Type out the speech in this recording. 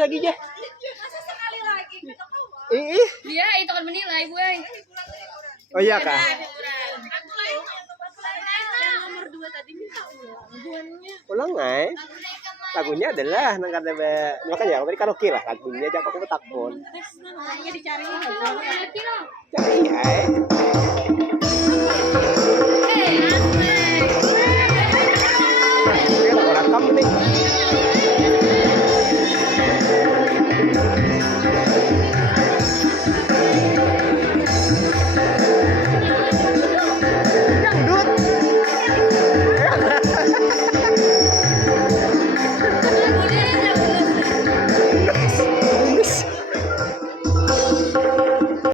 lagi ya. Masa sekali lagi kita tahu. Ih. Dia itu kan menilai gue. Oh iya kah? Nomor 2 tadi minta Ulang ngai. Lagunya adalah nang kata makanya tadi karaoke lah lagunya jangan aku takon. namanya dicari. Cari ai. Ini lagu rekam nih.